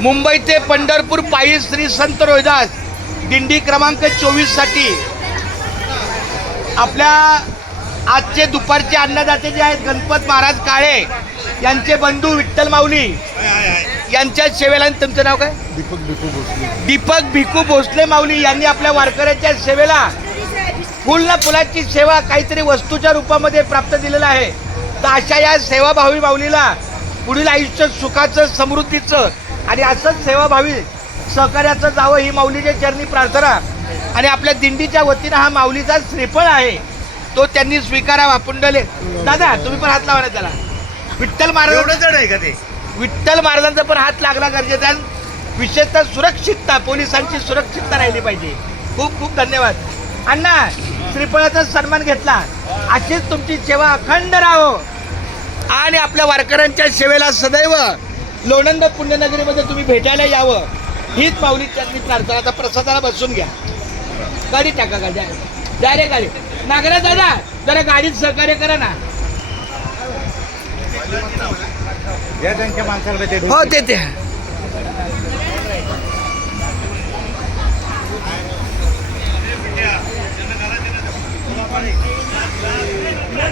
मुंबई ते पंढरपूर पायी श्री संत रोहिदास दिंडी क्रमांक 24 साठी आपल्या आजचे दुपारचे अन्नदाते जे आहेत गणपत महाराज काळे यांचे बंधू विठ्ठल माऊली यांच्या सेवेला. तुमचं नाव काय? दीपक भिकू भोसले माऊली यांनी आपल्या वारकऱ्याच्या सेवेला फुल ना फुलाची सेवा काहीतरी वस्तूच्या रूपामध्ये प्राप्त दिलेलं आहे. तर अशा या सेवाभावी माऊलीला पुढील आयुष्य सुखाचं समृद्धीचं आणि असंच सेवाभावी सहकार्याचं जावं ही माऊलीच्या चरणी प्रार्थना. आणि आपल्या दिंडीच्या वतीनं हा माऊलीचा श्रीफळ आहे तो त्यांनी स्वीकारावा. पुंडले दादा तुम्ही पण हात लावा ना त्याला. विठ्ठल महाराज एवढं जड आहे का ते? विठ्ठल महाराजांचा पण हात लागला गरजेचा. विशेषतः सुरक्षितता पोलिसांची सुरक्षितता राहिली पाहिजे. खूप खूप धन्यवाद अण्णा. श्रीफळाचा सन्मान घेतला. अशीच तुमची सेवा अखंड राहो आणि आपल्या वारकऱ्यांच्या सेवेला सदैव लोणंद पुण्यनगरीमध्ये तुम्ही भेटायला यावं हीच माऊली चरणी प्रार्थना. आता प्रसादाला बसून घ्या. गाडी टाका गाडी डायरेक्ट गाडी. नागरा दादा जरा गाडीत सहकार्य करा ना. या त्यांच्या माणसाला हो ते